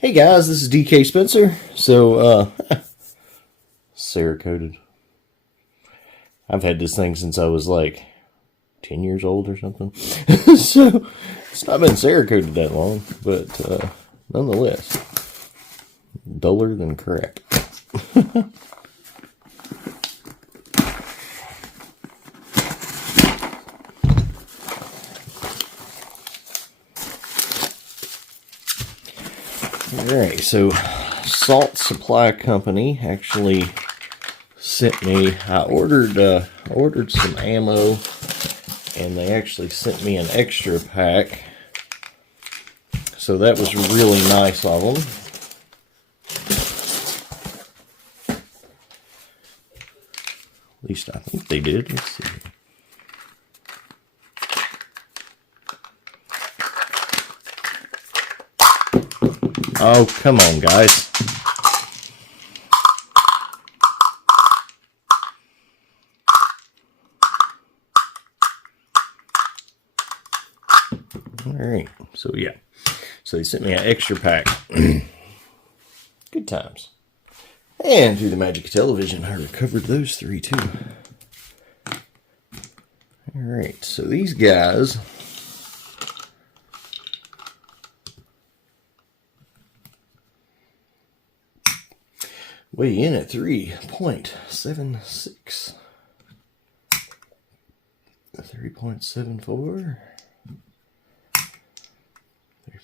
Hey guys, this is DK Spencer. So, Cerakoted. I've had this thing since I was like 10 years old or something. So, it's not been Cerakoted that long, but nonetheless, duller than crap. Alright, so Salt Supply Company actually sent me, I ordered some ammo, and they actually sent me an extra pack. So that was really nice of them. At least I think they did. Let's see. Oh, come on, guys. Alright, so yeah. So they sent me an extra pack. Good times. And through the magic of television, I recovered those three too. Alright, so these guys weigh in at 3.76. 3.74.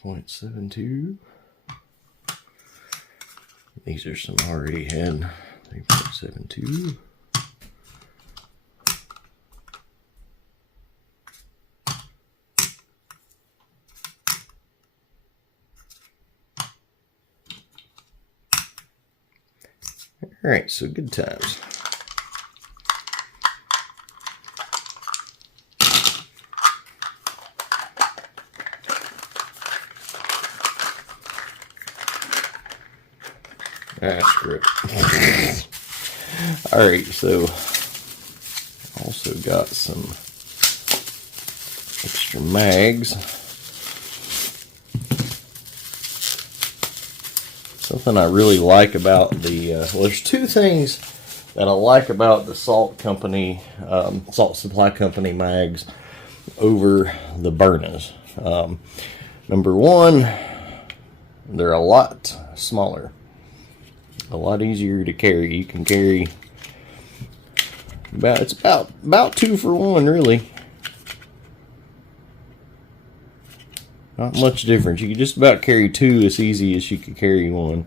3.72. These are some already had. 3.72. Alright, so good times. Screw it. Alright, so also got some extra mags. Something I really like about the, well, there's two things that I like about the Salt Supply Company mags over the Byrnas. Number one, they're a lot smaller. A lot easier to carry. You can carry about 2 for 1, really. Not much difference. You can just about carry 2 as easy as you could carry 1.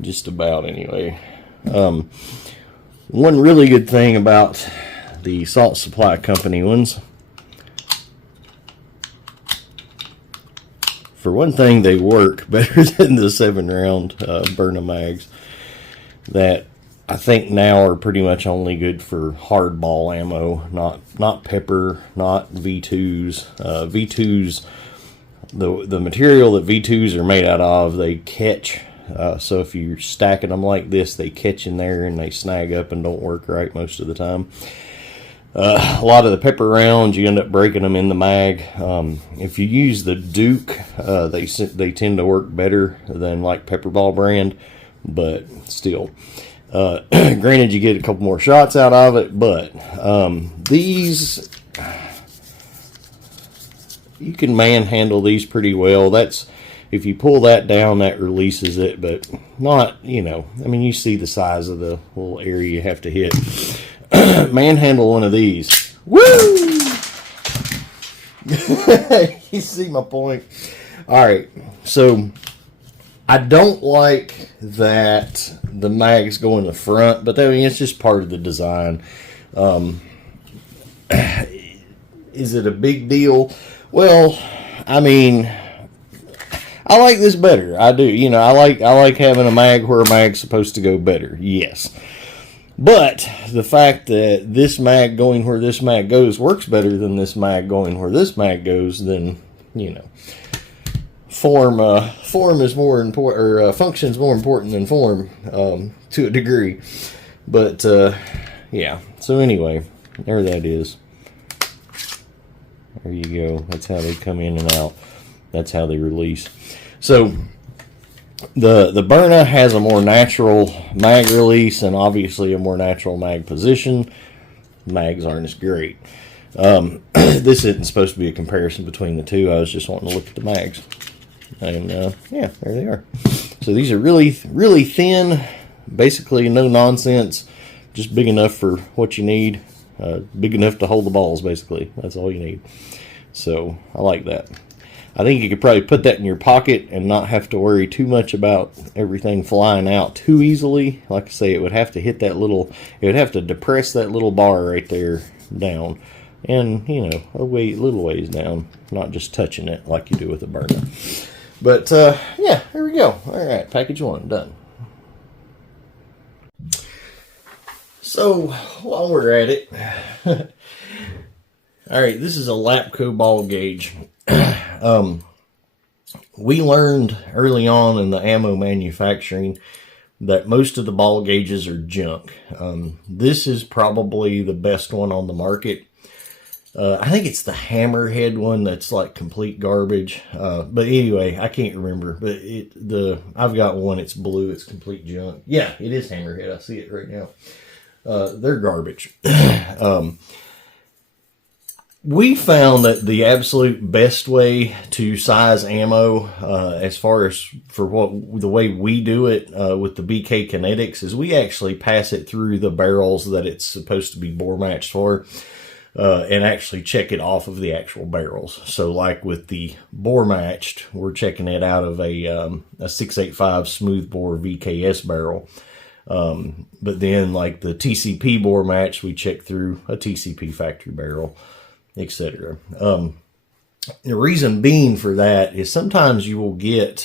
Just about, anyway. One really good thing about the Salt Supply Company ones, for one thing, they work better than the 7-round Byrna mags that I think now are pretty much only good for hardball ammo, not pepper, not V2s. V2s, the material that V2s are made out of, they catch. So if you're stacking them like this, they catch in there and they snag up and don't work right most of the time. A lot of the pepper rounds, you end up breaking them in the mag. If you use the Duke, they tend to work better than like pepper ball brand, but still. Granted, you get a couple more shots out of it, but these, you can manhandle these pretty well. That's, if you pull that down, that releases it, but not, I mean, you see the size of the little area you have to hit. Manhandle one of these. Woo! You see my point? Alright, so I don't like that the mags go in the front, but I mean, it's just part of the design. Is it a big deal? Well, I mean, I like this better. I do. I like having a mag where a mag's supposed to go better. Yes. But the fact that this mag going where this mag goes works better than this mag going where this mag goes, then, form is more important, or function is more important than form, to a degree. But, yeah. So anyway, there that is. There you go. That's how they come in and out. That's how they release. So, The Byrna has a more natural mag release and obviously a more natural mag position. Mags aren't as great. This isn't supposed to be a comparison between the two. I was just wanting to look at the mags. And yeah, there they are. So these are really, really thin, basically no nonsense, just big enough for what you need. Big enough to hold the balls, basically. That's all you need. So I like that. I think you could probably put that in your pocket and not have to worry too much about everything flying out too easily. Like I say, it would have to hit that little, it would have to depress that little bar right there down. And, you know, little ways down, not just touching it like you do with a Byrna. But, yeah, there we go. All right, package one, done. So, while we're at it, all right, this is a Lapco ball gauge. We learned early on in the ammo manufacturing that most of the ball gauges are junk. This is probably the best one on the market. I think it's the Hammerhead one that's like complete garbage. But anyway, I can't remember. But I've got one. It's blue. It's complete junk. Yeah, it is Hammerhead. I see it right now. They're garbage. We found that the absolute best way to size ammo, as far as for the way we do it with the BK Kinetics, is we actually pass it through the barrels that it's supposed to be bore matched for, and actually check it off of the actual barrels. So, like with the bore matched, we're checking it out of a 685 smoothbore VKS barrel. But then, like the TCP bore match, we check through a TCP factory barrel, etc. The reason being for that is sometimes you will get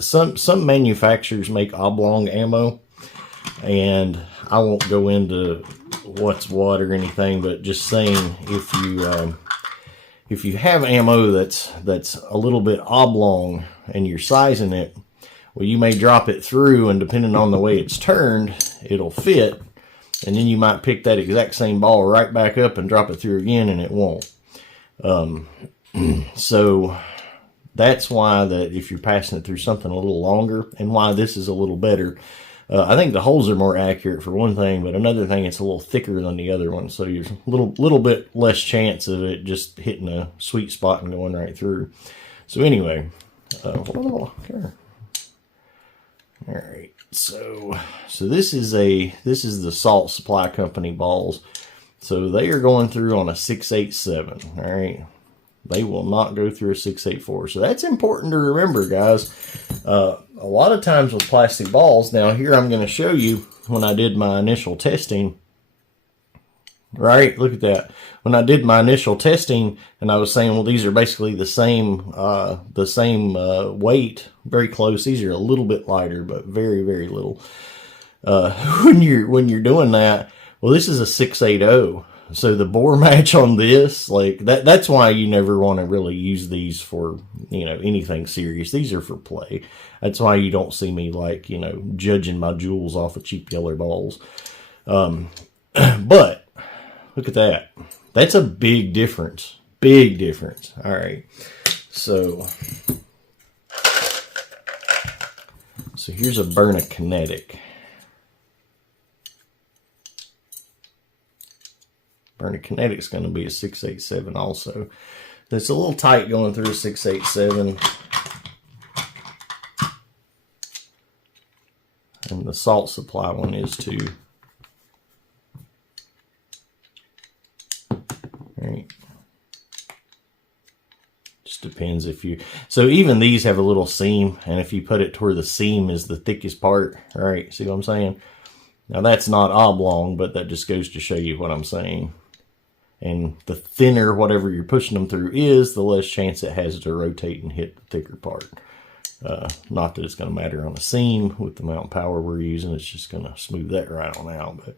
some manufacturers make oblong ammo, and I won't go into what's what or anything, but just saying if you have ammo that's a little bit oblong and you're sizing it, well, you may drop it through, and depending on the way it's turned, it'll fit. And then you might pick that exact same ball right back up and drop it through again, and it won't. So that's why that if you're passing it through something a little longer, and why this is a little better. I think the holes are more accurate for one thing, but another thing, it's a little thicker than the other one, so you're a little bit less chance of it just hitting a sweet spot and going right through. So anyway, all right. So this is the Salt Supply Company balls. So they are going through on a 687. All right. They will not go through a 684. So that's important to remember, guys. A lot of times with plastic balls, now here I'm going to show you when I did my initial testing. Right, look at that. When I did my initial testing, and I was saying, well, these are basically the same weight, very close. These are a little bit lighter, but very, very little. When you're doing that, well, this is a 680. So the bore match on this, like that's why you never want to really use these for, anything serious. These are for play. That's why you don't see me like, judging my jewels off of cheap yellow balls. But look at that. That's a big difference. Big difference. All right. So here's a Byrna Kinetic. Byrna Kinetic's going to be a 687 also. It's a little tight going through a 687. And the Salt Supply one is too. Right. Just depends if you... So even these have a little seam, and if you put it to where the seam is the thickest part, right? See what I'm saying? Now that's not oblong, but that just goes to show you what I'm saying. And the thinner whatever you're pushing them through is, the less chance it has to rotate and hit the thicker part. Not that it's going to matter on the seam with the amount of power we're using. It's just going to smooth that right on out. But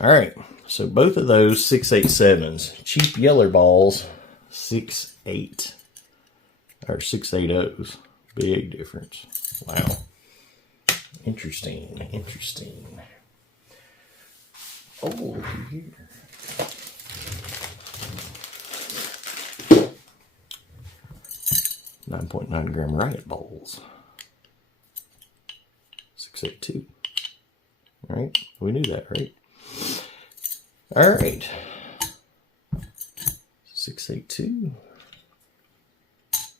all right, so both of those 687s, cheap yeller balls, 6.8 or 6.80s. Big difference. Wow. Interesting. Oh, look here. 9.9 gram riot balls. 682. All right, we knew that, right? All right, 682,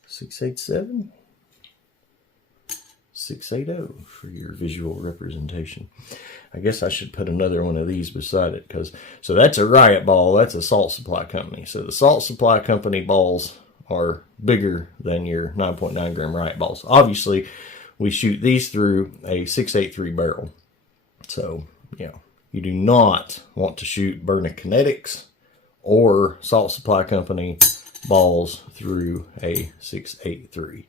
687, 680 for your visual representation. I guess I should put another one of these beside it, because so that's a riot ball, that's a salt supply company. So the salt supply company balls are bigger than your 9.9 gram riot balls. Obviously, we shoot these through a 683 barrel. So, you know, you do not want to shoot Byrna Kinetics or Salt Supply Company balls through a 683.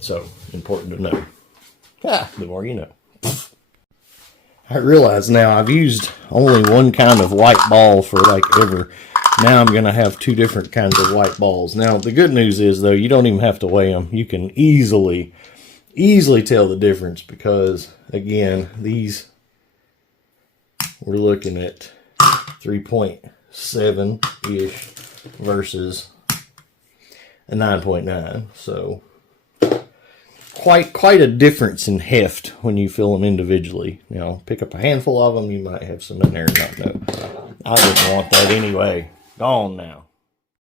So, important to know. The more you know. I realize now I've used only one kind of white ball for like ever. Now I'm going to have two different kinds of white balls. Now, the good news is, though, you don't even have to weigh them. You can easily tell the difference because, again, these, we're looking at 3.7-ish versus a 9.9. So, quite a difference in heft when you fill them individually. Now, pick up a handful of them, you might have some in there and not know. I wouldn't want that anyway. Gone now.